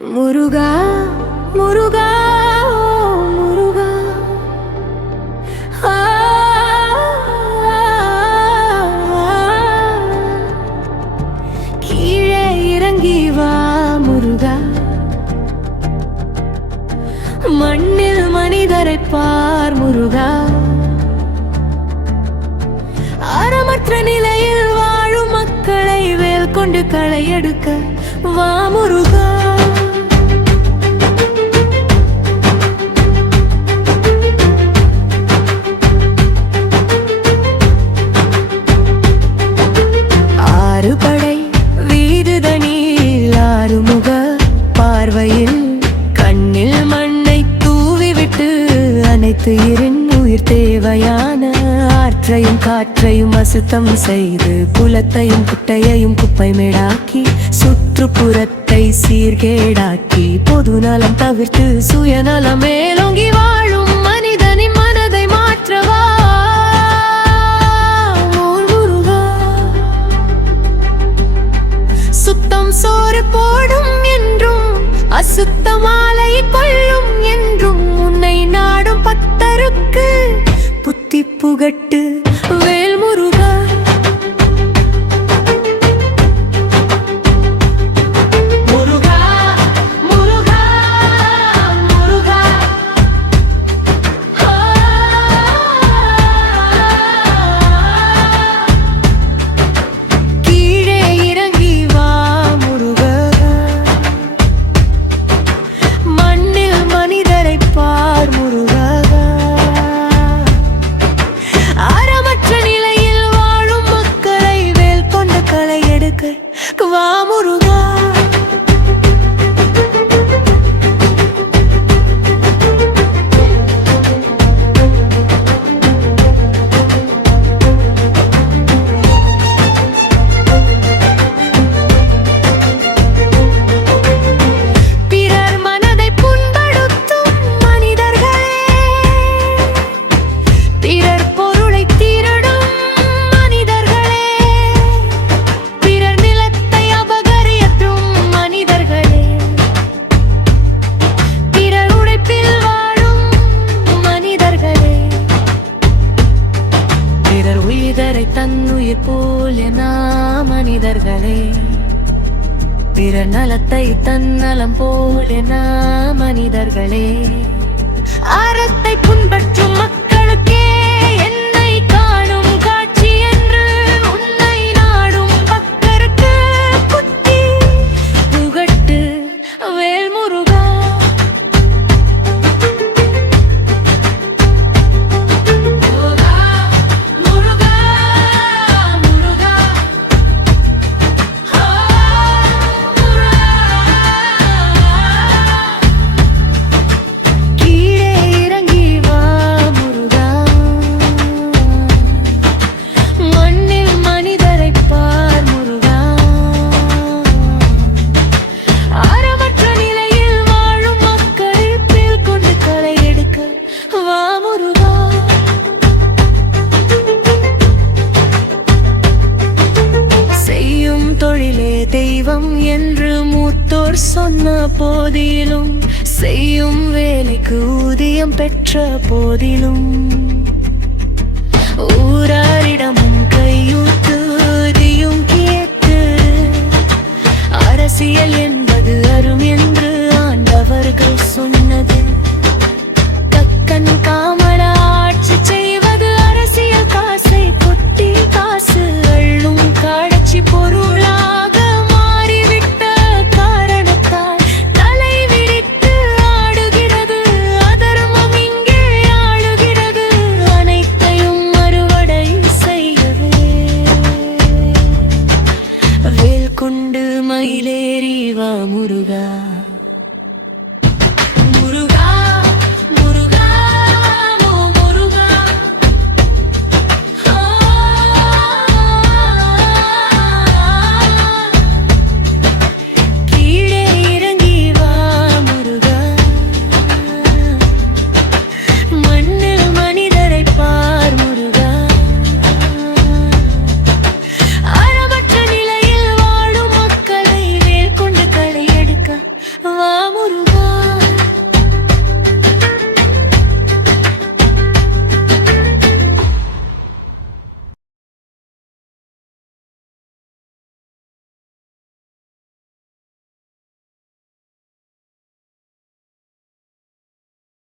முருகா முருகா முருகா கீழே இறங்கி வா முருகா, மண்ணில் மனிதரை பார் முருகா, ஆரமற்ற நிலையில் வாழும் மக்களை வேல் கொண்டு களை எடுக்க வா முருகா. ஆறுபடை வீடுதனில் ஆறுமுக பார்வையில் கண்ணில் மண்ணை தூவிவிட்டு அனைத்து உயிர் தேவையான ஆற்றையும் காற்றையும் அசுத்தம் செய்து குலத்தையும் குட்டையையும் குப்பை மேடாக்கி சுற்றுப்புறத்தை சீர்கேடாக்கி பொது நலம் தவிர்த்து சுயநலம் மேலோங்கி வாழும் மனிதனின் மனதை மாற்றவா முருகா. சுத்தம் சோறு போடும் என்றும் அசுத்த மாலை கொள்ளும் என்றும் உன்னை நாடும் பக்தருக்கு புத்தி புகட்டு வேல் முருகா. முருகா முருகா முருகா கீழே இறங்கி வா முருகா, மண்ணில் மனிதரை பார் முருகா, வா முருகா. பிறர் மனதை புண்படுத்தும் மனிதர்களே, பிறர் பொருளை திருடும் மனிதர்களே, பிறர் நிலத்தை அபகரிக்கும் மனிதர்களே, பிறர் உழைப்பில் வாழும் மனிதர்களே, பிறர் உயிரை தன்னுயிர் போல் என மனிதர்களே, பிறர் நலத்தை தன்னலம் போல் என மனிதர்களே, அறத்தை புண்பற்றும் மக்களுக்கே என்னை காணும் காட்சி என்று உன்னை நாடும் பக்தருக்கு புத்தி புகட்டு வேல் முருகா. முருகா முருகா முருகா கீழே இறங்கி வா முருகா, மண்ணில் மனிதரை பார் முருகா, ஆரமற்ற நிலையில் வாழும் மக்களை பேல் கொண்டு களை எடுக்க வா முருகா. செய்யும் தொழிலே தெய்வம் என்று மூத்தோர் சொன்ன போதிலும், செய்யும் வேலைக்கு ஊதியம் பெற்ற போதிலும், ஊராரிடமும் கையூட்டு ஊதியும் கேட்டு அரசியல் என்பது அரும் என்று ஆண்டவர்கள் சொன்னது, கக்கன் காமல ஆட்சி செய்வது அரசியல் காசை கொட்டி காசு அள்ளும் காட்சி பொருளாக மாறிவிட்ட காரணத்தால் தலை விரித்து ஆடுகிறது அதர்மம் இங்கே ஆளுகிறது, அனைத்தையும் அறுவடை செய்யவே வேல் கொண்டு மயிலேறி வா முருகா.